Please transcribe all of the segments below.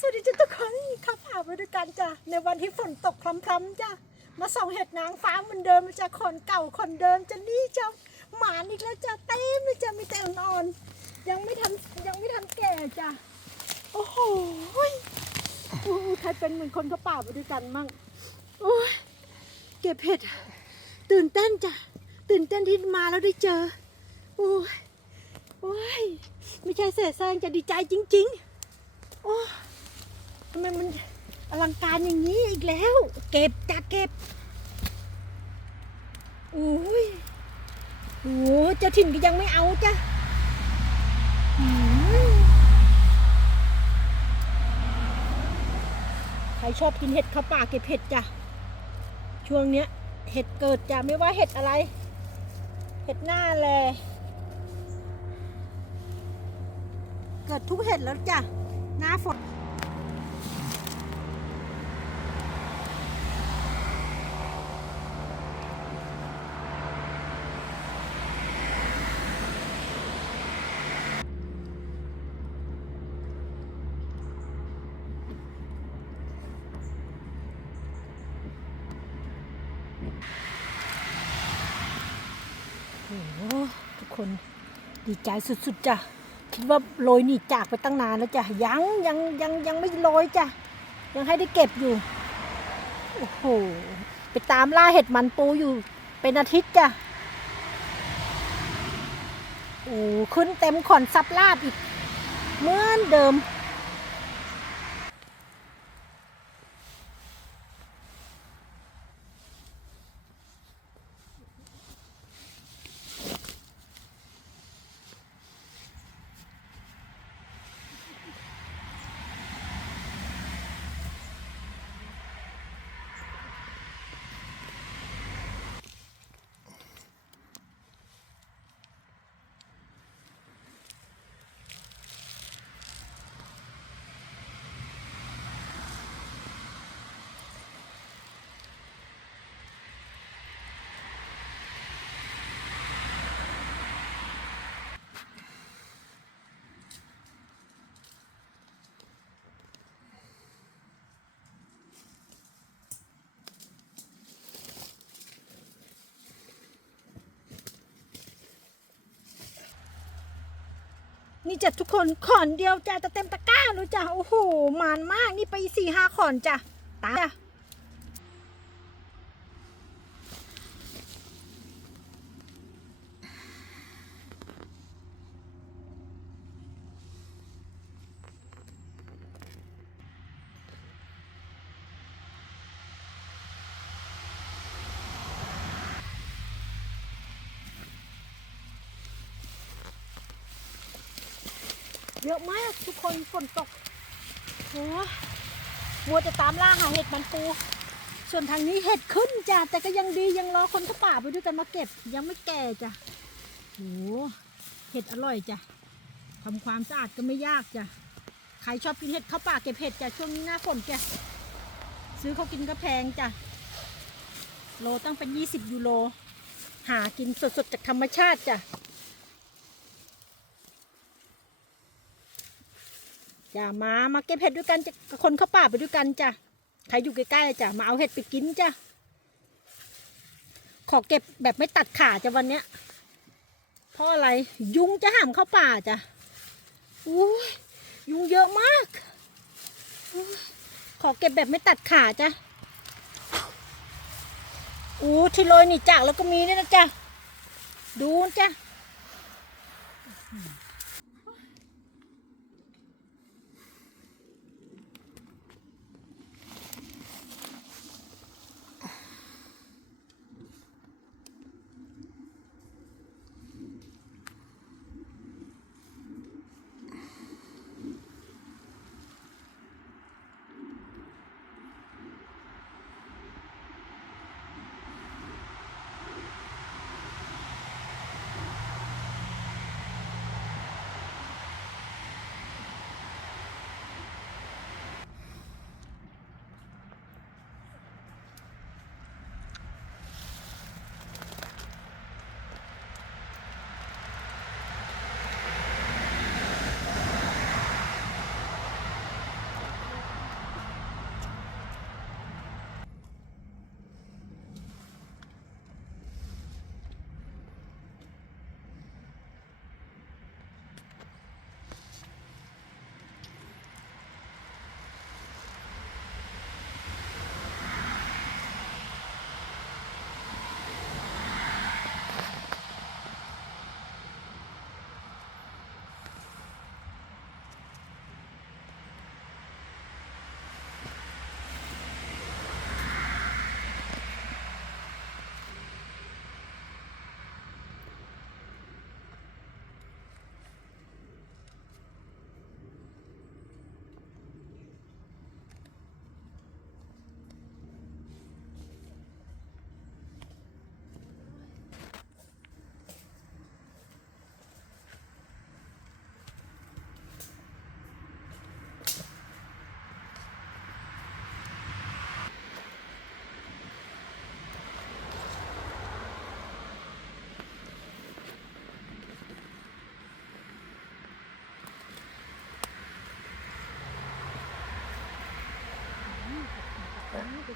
สวัสดีจ้าทุกคนขับผ่านไปด้วยกันจ้ะในวันที่ฝนตกพรำๆจ้ะมาส่องเห็ดนางฟ้าเหมันเดิมจ้ะคนเก่าคนเดิมจะนี่จ้ะหมานอีกแล้วจ้ะเต็มเลยจ้ะมีแต่อ่อนๆยังไม่ทันยังไม่ทันแก่จ้ะโอ้โหอู้ใครเป็นเหมือนคนเขับป่าไปด้วยกันมั่งโอ้ยเก็บเห็ดตื่นเต้นจ้ะตื่นเต้นที่มาแล้วได้เจอโอ้ยโอ้ยไม่ใช่เสแสร้งจะดีใจจริง ๆ โอ้ ทำไมมันอลังการอย่างนี้อีกแล้ว เก็บจะเก็บโอ้ยโอ้เจ้าถิ่นก็ยังไม่เอาจ้ะใครชอบกินเห็ดเข้าป่าเก็บเห็ดจ้ะ ช่วงเนี้ย เห็ดเกิดจ้ะไม่ว่าเห็ดอะไร เห็ดหน้าแลเกิดทุกเห็ดแล้วจ้ะ หน้าฝน โหทุกคนดีใจสุดๆจ้ะคิดว่าโรยนี่จากไปตั้งนานแล้วจ้ะยังยังยังยังไม่โรยจ้ะยังให้ได้เก็บอยู่ โอ้โห ไปตามล่าเห็ดมันปูอยู่เป็นอาทิตย์จ้ะโอ้ขึ้นเต็มขอนซับลาบอีกเหมือนเดิม นี่จ้ะทุกคนขอนเดียวจ้ะแต่เต็มตะกร้าเลยจ้ะโอ้โหมานมากนี่ไปสี่ห้าขอนจ้ะตาจ้ะ เยอะมากทุกคนฝนตกโอ้มัวจะตามล่าหาเห็ดมันปู ส่วนทางนี้เห็ดขึ้นจ้ะแต่ก็ยังดียังรอคนเข้าป่าไปด้วยกันมาเก็บ ยังไม่แก่จ้ะโอ้เห็ดอร่อยจ้ะทำความสะอาดก็ไม่ยากจ้ะใครชอบกินเห็ดเข้าป่าเก็บเห็ดจ้ะช่วงนี้หน้าฝนจ้ะซื้อเขากินก็แพงจ้ะโลตั้งเป็นยี่สิบยูโรหากินสดๆจากธรรมชาติจ้ะ จ้ะมามาเก็บเห็ดด้วยกันจ้ะกับคนเข้าป่าไปด้วยกันจ้ะใครอยู่ใกล้ๆจ้ะมาเอาเห็ดไปกินจ้ะขอเก็บแบบไม่ตัดขาจ้ะวันเนี้ยเพราะอะไรยุงจะห้ามเข้าป่าจ้ะอุ้ยยุงเยอะมากขอเก็บแบบไม่ตัดขาจ้ะอู้ที่โรยนี่จากแล้วก็มีด้วยนะจ้ะดูจ้ะ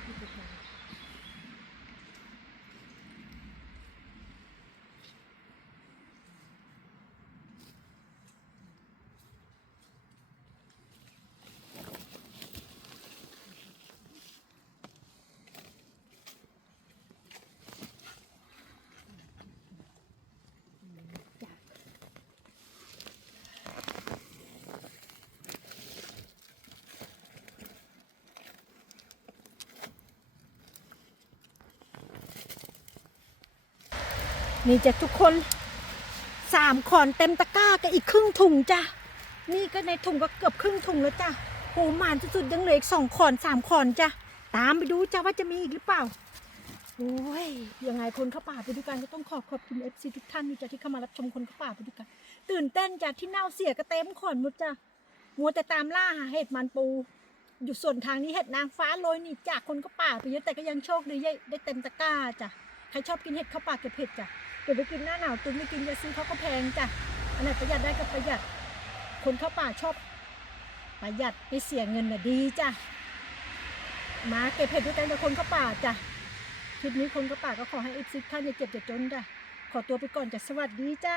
Thank you for sharing. นี่จะทุกคนสามขอนเต็มตะกร้ากับอีกครึ่งถุงจ้ะนี่ก็ในถุงก็เกือบครึ่งถุงแล้วจ้ะโหหมานสุดๆยังเหลืออีกสองขอนสามขอนจ้ะตามไปดูจ้ะว่าจะมีอีกหรือเปล่าโอ้ยยังไงคนเข้าป่าไปดูกันก็ต้องขอขอบคุณเอฟซีทุกท่านนี่จ้ะที่เข้ามารับชมคนเข้าป่าไปดูกัน ตื่นเต้นจ้ะที่เน่าเสียก็เต็มขอนหมดจ้ะมัวแต่ตามล่าหาเห็ดมันปู อยู่ส่วนทางนี้เห็ดนางฟ้าโรยนี่จากคนเข้าป่าไปเยอะแต่ก็ยังโชคดีได้เต็มตะกร้าจ้ะใครชอบกินเห็ดเข้าป่าเก็บเห็ดจ้ะ เดี๋ยวไปกินหน้าหนาวตุนไม่กินจะซื้อเขาก็แพงจ้ะอันไหนประหยัดได้ก็ประหยัด คนเข้าป่าชอบ ประหยัดไม่เสียเงินน่ะดีจ้ะมาเก็บเห็ดด้วยกันกับคนเข้าป่าจ้ะคลิปนี้คนเข้าป่าก็ขอให้เอฟซีท่านอย่าเจ็บอย่าจนจ้ะขอตัวไปก่อนจ้ะสวัสดีจ้า